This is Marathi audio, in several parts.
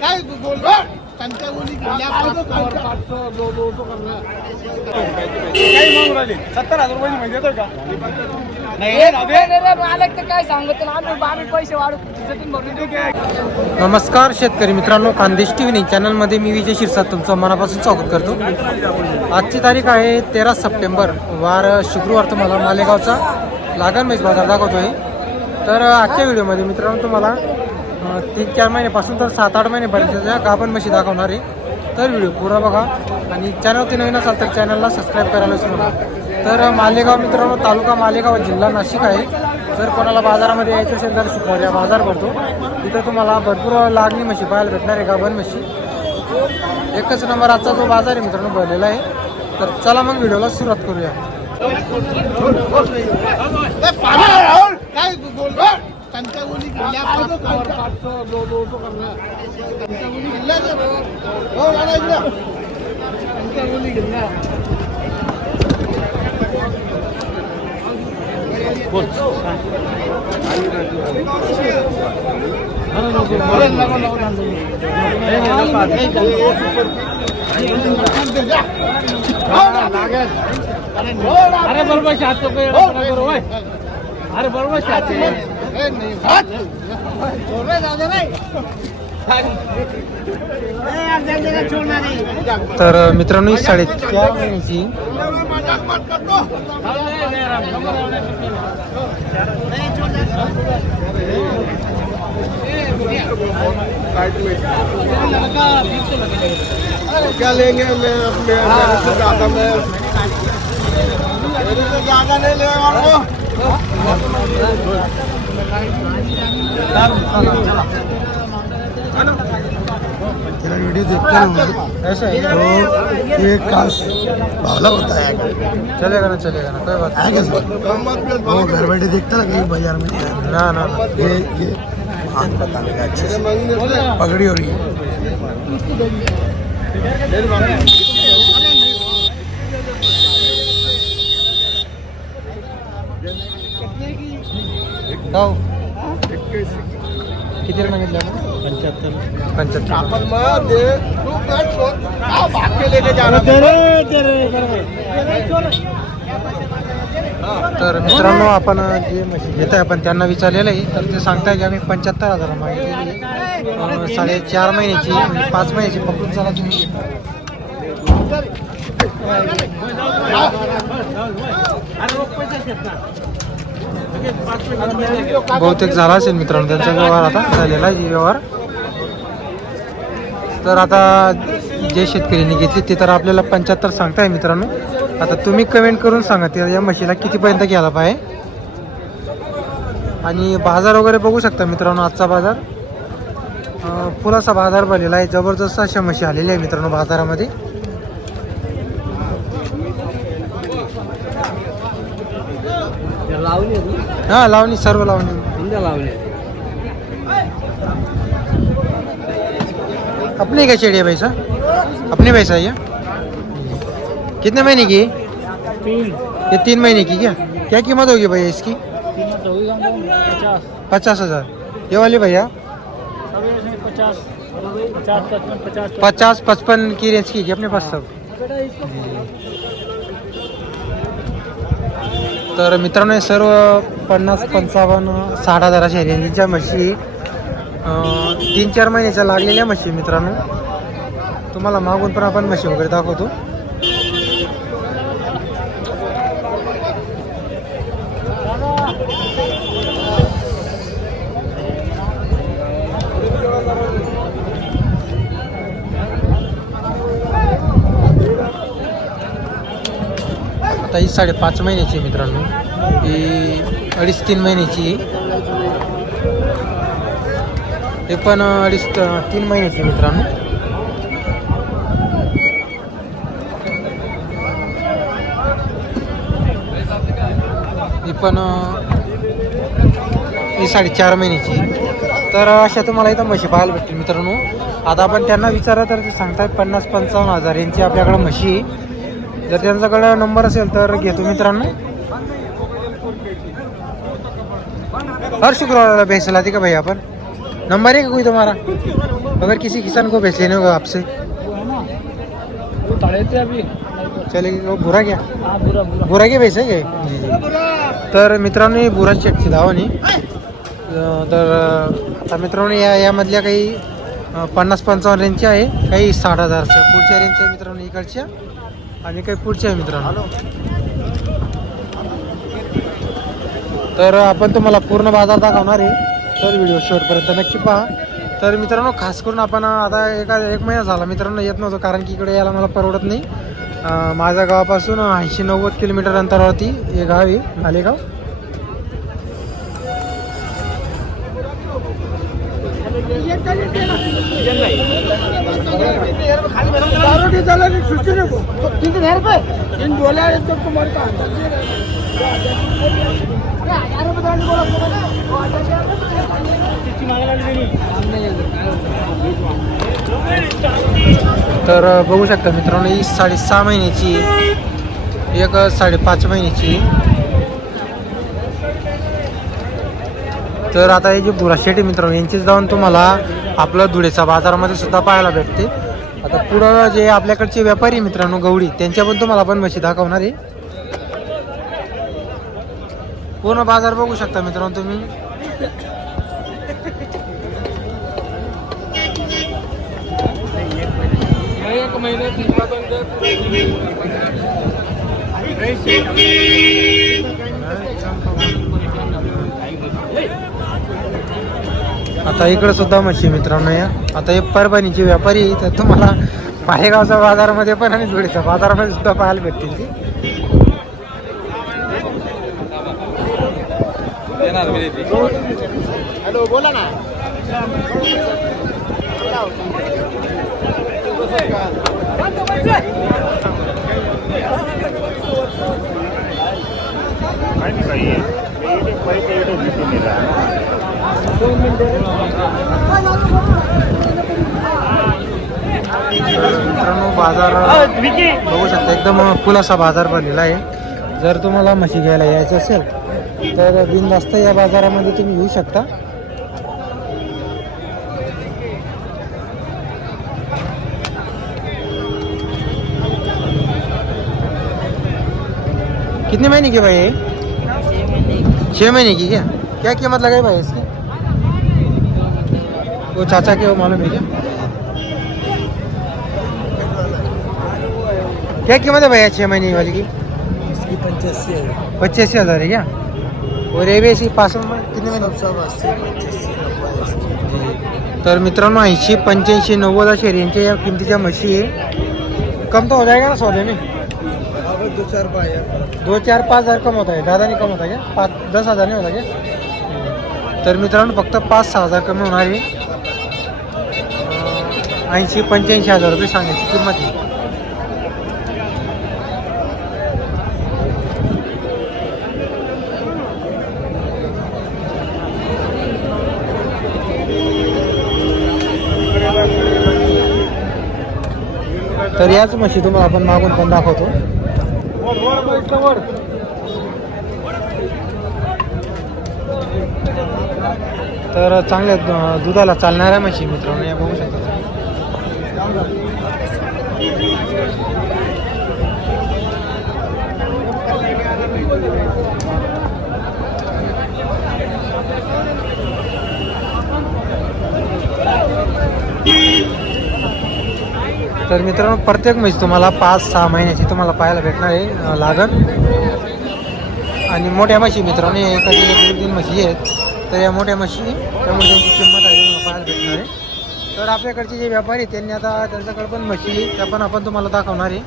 काय बोल त्यांच्या बोली गेल्या 70,000 रुपये म्हणजे येतोय का? मालक तर काय सांगत आम्ही पैसे वाढू. नमस्कार शेतकरी मित्रांनो, खानदेश टीव्ही चॅनलमध्ये मी विजय शिरसाट तुमचं मनापासून स्वागत करतो. आजची तारीख आहे 13 सप्टेंबर, वार शुक्रवार. तुम्हाला मालेगावचा लागण म्हैस बाजार दाखवतोय. तर आजच्या व्हिडिओमध्ये मित्रांनो तुम्हाला 3-4 महिन्यापासून तर 7-8 महिन्यापर्यंतच्या गाभण म्हशी दाखवणार आहे. तर व्हिडिओ पूर्ण बघा आणि चॅनलवरती नवीन असाल तर चॅनलला सबस्क्राईब करायला विसरू नका. तर मालेगाव मित्रांनो, तालुका मालेगाव, जिल्हा नाशिक आहे. जर कोणाला बाजारामध्ये यायचं असेल तर शुक्रवारी हा बाजार भरतो. तिथं तुम्हाला भरपूर लागणी म्हशी पाहायला भेटणार आहे, गाभण म्हशी. एकच नंबर आजचा जो बाजार आहे मित्रांनो भरलेला आहे. तर चला मग व्हिडिओला सुरुवात करूया. काय बोल त्यांच्या बोली गेल्या 500 त्यांच्या बोली गेल्या त्यांच्या बोली गेल्या अरे बरोबर चाहतो अरे बरोबर चाहते तर मित्रांनो ही 4.5 महिन्याची क्या लेंगे ज्यादा नहीं लेगा तेरा वीडियो देखते हैं ऐसा है तो ये काश बावला होता है, चलेगा ना कोई बात है कैसे वो घर बैठे देखता ना कहीं बाजार में ना ना ये हाथ पता लगा अच्छे से पगड़ी हो रही है. गाव किती मागितलं आपण? 75. आपण मग दे तू काय शोध का भाग लेके जाणार तर मित्रांनो आपण जे म्हशी घेत आहे आपण त्यांना विचारलेलं आहे. तर ते सांगताय की आम्ही 75,000 मागितलेली आहे. 4.5 महिन्याची म्हणजे 5 महिन्याची पकडून चला तुम्ही. बहुतेक झाला असेल मित्रांनो त्यांचा व्यवहार, आता झालेला आहे व्यवहार. तर आता जे शेतकऱ्यांनी घेतली ते तर आपल्याला 75 सांगताय मित्रांनो. आता तुम्ही कमेंट करून सांगा ते या म्हशीला कितीपर्यंत घ्यायला पाहिजे. आणि बाजार वगैरे बघू शकता मित्रांनो. आजचा बाजार फुलासा बाजार भरलेला आहे. जबरदस्त अशा म्हशी आलेल्या आहे मित्रांनो बाजारामध्ये. हाँ लावणी, सर्व लावणी अपनी क्या चढ़ी है भैसा? अपनी भैसा है ये? कितने महीने की? ये 3 महीने की. क्या कीमत होगी भैया इसकी? 50,000. ये वाली भैया 50-55 की रेंज की अपने पास सब. तर मित्रांनो हे सर्व 50-55-60 हजाराच्या रेंजच्या म्हशी 3-4 महिन्याच्या लागलेल्या म्हशी मित्रांनो. तुम्हाला मागून पण आपण म्हशी वगैरे दाखवतो. आता ही 5.5 महिन्याची मित्रांनो, ही 2.5-3 महिन्याची, हे पण 2.5-3 महिन्याची मित्रांनो. ही पण ही 4.5 महिन्याची. तर अशा तुम्हाला इथं म्हशी पाहायला भेटतील मित्रांनो. आता आपण त्यांना विचारलं तर ते सांगतात 50-55 हजार यांची आपल्याकडं म्हशी. जर त्यांच्याकडे नंबर असेल तर घेतो मित्रांनो. हर शुक्रवाराला भेसायला ती का भाई आपण नंबर है क्या कोई तुम्हारा? अगर किसी किसान को भैंस लेने होगा आपसे अभी चलेगी. वो बुरा क्या? हाँ बुरा बुरा बुरा की भैंस आहे काय? जी जी. तर मित्रांनो ही बुरा शेटची धावणी. तर आता मित्रांनो यामधल्या काही 50-55 रेंजच्या आहे, काही 60,000च्या पुढच्या रेंजच्या मित्रांनो इकडच्या, आणि काही पुढच्या आहे मित्रांनो. तर आपण तुम्हाला पूर्ण बाजार दाखवणार आहे, तर व्हिडिओ शेवटपर्यंत नक्की पहा. तर मित्रांनो खास करून आपण आता एक महिना झाला मित्रांनो येत नव्हतो, कारण की इकडे यायला मला परवडत नाही. माझ्या गावापासून 80-90 किलोमीटर अंतरावरती हे गाव आहे मालेगाव. तर बघू शकता मित्रांनो ही 6.5 महिन्याची, एक 5.5 महिन्याची. तर आता हे जे बुराशेट मित्रांनो यांचीच जाऊन तुम्हाला आपलं धुळेचा बाजारामध्ये सुद्धा पाहायला भेटते. आता पुढं जे आपल्याकडचे व्यापारी मित्रांनो गवडी, त्यांच्या पण तुम्हाला आपण म्हशी दाखवणार आहे. पूर्ण बाजार बघू शकता मित्रांनो तुम्ही. एक महिन्यात आता इकडे सुद्धा म्हशी मित्रांनो या. आता हे परभणीचे व्यापारी, तर तुम्हाला मालेगावच्या बाजारामध्ये पण आणि धुळेच्या बाजारामध्ये सुद्धा पाहायला भेटतील ती. हॅलो बोला ना. मित्रांनो बाजार बघू शकता एकदम फुल असा बाजार भरलेला आहे. जर तुम्हाला म्हशी घ्यायला यायचं असेल तर बिनधास्त या बाजारामध्ये तुम्ही येऊ शकता. कितने महीने की भाई है? 6 महीने की क्या कीमत लगाई भाई इसकी? वो चाचा के वो मालूम है क्या कीमत है भैया 6 महीने वाली की? इसकी 85,000 है क्या? और ये भी इसी पास में कितने महीने? तर मित्रांनो 80-85-90 अशा रेंजच्या या किमतीच्या म्हशी आहे. कम तो हो जाएगा ना सौदे में? 2-4-5 हज़ार कम होता है, ज़्यादा नहीं कम होता क्या? 5-10 हज़ार नहीं होता क्या? तर मित्रांनो फक्त 5-6 हज़ार कमी होणार आहे. 80-85 हज़ार रुपये सांगायची किंमत आहे. तर याच म्हशी तुम्हाला आपण मागून पण दाखवतो. तर चांगल्या दुधाला चालणाऱ्या म्हशी मित्रांनो या बघू शकता. तर मित्रांनो प्रत्येक म्हैस तुम्हाला 5-6 महिन्याची तुम्हाला पाहायला भेटणार आहे लागण. आणि मोठ्या म्हशी मित्रांनो एखादी 1-2 म्हशी आहेत, तर या मोठ्या म्हशी त्यामुळे त्यांची किंमत आहे तुम्हाला पाहायला भेटणार आहे. तर आपल्याकडचे जे व्यापारी आहेत त्यांनी आता त्यांच्याकडे पण म्हशी आहे, त्या पण आपण तुम्हाला दाखवणार आहे.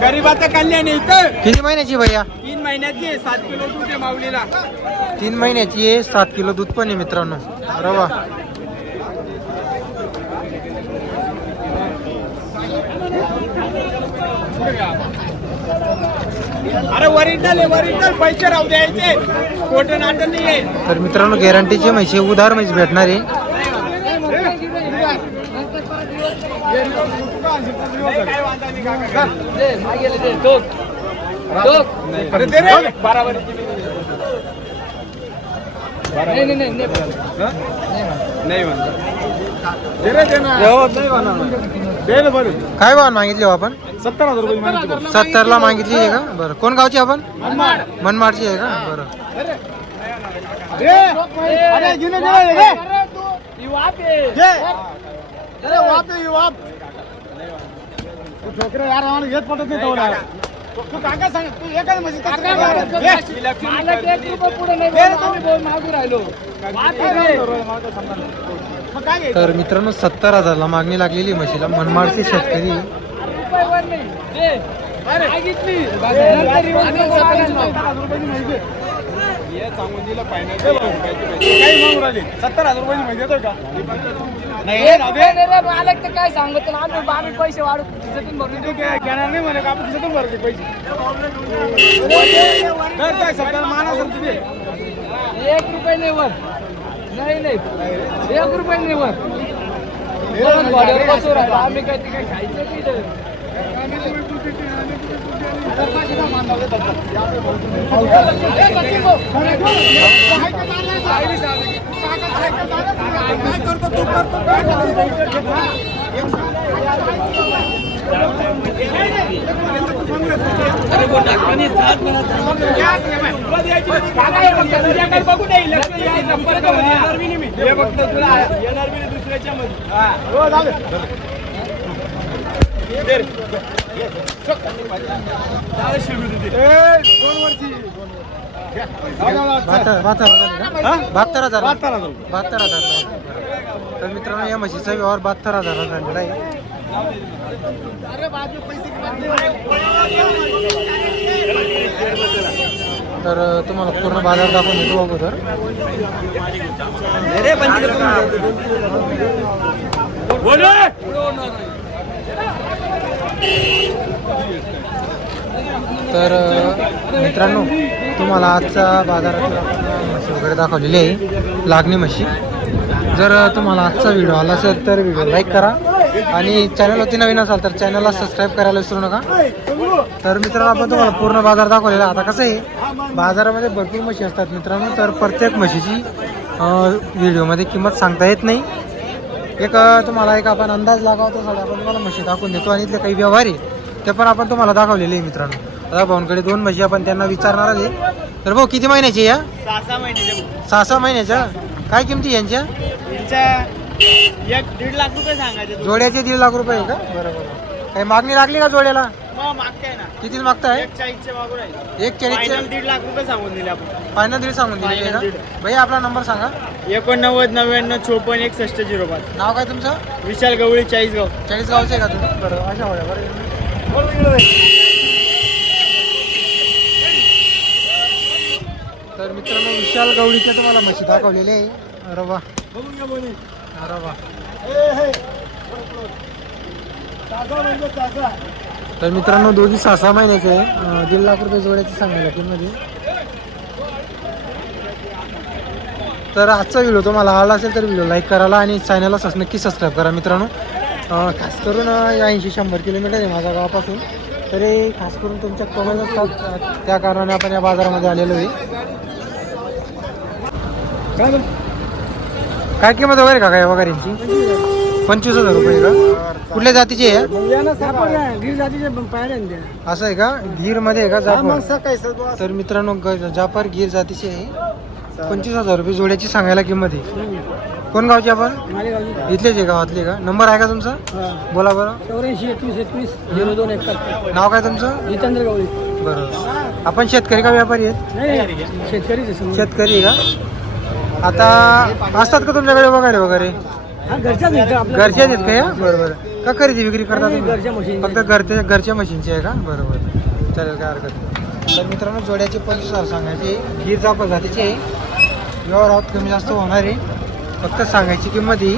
गरीबाचं कल्याण इथं. किती महिन्याची भैया? 3 महिन्याची 7 किलो दूध आहे माऊलीला. 3 महिन्याची आहे, 7 किलो दूध पण आहे मित्रांनो. अरे वा. अरे ओरिजिनल पैसे राहू द्यायचे, खोटं नाटक नाही आहे. तर मित्रांनो गॅरंटीची म्हशी उधार म्हैस भेटणार आहे. काय भाव मागितले हो आपण? 70 ला मागितली आहे का? बरं. कोण गावची आपण? मनमाडची आहे का? बरं. छोकरे यार आम्हाला घेत पडत नाही तू काका सांग तू एखाद म्हशी तर मित्रांनो 70,000 ला मागणी लागलेली म्हशीला. मनमाडचे शेतकरी. काय सांगतो आम्ही पैसे वाढू घेणार नाही म्हणे आपण तिथून भरते पैसे 1 रुपये नाही वर. नाही 1 रुपये नाही वर. आम्ही काय ते काय खायचं बहात्तर हजार. तर मित्रांनो या म्हशीचा व्यवहार 72,000 झालेला आहे. तर तुम्हाला पूर्ण बाजार दाखवून देतो अगोदर. तर मित्रांनो तुम्हाला आजचा बाजारात म्हशी वगैरे दाखवलेली आहे, लागणी म्हशी. जर तुम्हाला आजचा व्हिडिओ आला असेल तर व्हिडिओ लाईक करा आणि चॅनलवरती नवीन असाल तर चॅनलला सबस्क्राईब करायला विसरू नका. तर मित्रांनो आपण तुम्हाला पूर्ण बाजार दाखवलेला. आता कसं आहे बाजारामध्ये भरपूर म्हशी असतात मित्रांनो, तर प्रत्येक म्हशीची व्हिडिओमध्ये किंमत सांगता येत नाही. तुम्हाला आपण अंदाज लागावतो सगळं आपण तुम्हाला म्हशी दाखवून देतो आणि इथले काही व्यवहार आहे ते पण आपण तुम्हाला दाखवलेले आहे मित्रांनो. आता भाऊंकडे 2 म्हशी आपण त्यांना विचारणार आहे. तर भाऊ किती महिन्याची या? 6 महिन्याच्या. काय किमती यांच्या? 1.5 लाख रुपये सांगायचे. जोड्याचे 1.5 लाख रुपये आहे का? बरोबर. काही मागणी लागली का जोड्याला? मागताय ना. किती मागताय? 1.40 मागू राहिले. 1.40. 1.5 लाख रुपये सांगून दिले आपण. फायनल दिली सांगून दिली का? भैया आपला नंबर सांगा. 89 99 54 61 05. नाव काय तुमचं? विशाल गवळी, 40 गाव. 40 गावचे आहे का तुम्ही? बरं. अशा होळ्या बरं. तर मित्रांनो विशाल गवळीच्या तुम्हाला म्हशी दाखवलेले आहे. अरे वा. अरे वा. तर मित्रांनो दोघी 6 महिन्याचे आहे. 1.5 लाख रुपये जोड्याची सांगायला किंमत. तर आजचा व्हिडिओ तुम्हाला आवडला असेल तर व्हिडिओ लाईक करायला आणि चॅनलला नक्की सबस्क्राईब करा मित्रांनो. खास करून 80-100 किलोमीटर आहे माझ्या गावापासून, तरी खास करून तुमच्या कमेंट असतात त्या कारणाने आपण या बाजारामध्ये आलेलो आहे. काय किंमत वगैरे का काय वगैरेची? 25,000 रुपये का? कुठल्या जातीची आहे? गिर जातीचे पायऱ्या. असं आहे का? गीर मध्ये आहे का जाफर? तर मित्रांनो जाफर गीर जातीची आहे. 25,000 रुपये जोड्याची सांगायला किंमत आहे. कोण गावची आपण? इथलेच आहे गावातले का? नंबर आहे का तुमचा? बोला बरं. 84 21 21 02 71. नाव काय तुमचं? जितेंद्र गवळी. बरोबर. आपण शेतकरी का व्यापारी आहेत? शेतकरी. शेतकरी का? आता असतात का तुमच्याकडे वगैरे? घरच्या आहेत का या? बरोबर. का खरेदी विक्री करता तुम्ही? फक्त घरच्या मशीनची आहे का? बरोबर. चालेल, काय हरकत नाही. तर मित्रांनो जोड्याचे 25,000 सांगायचे. गीर जाफर जातीचे आहे. व्यवहारात कमी जास्त होणार आहे. फक्त सांगायची किंमत ही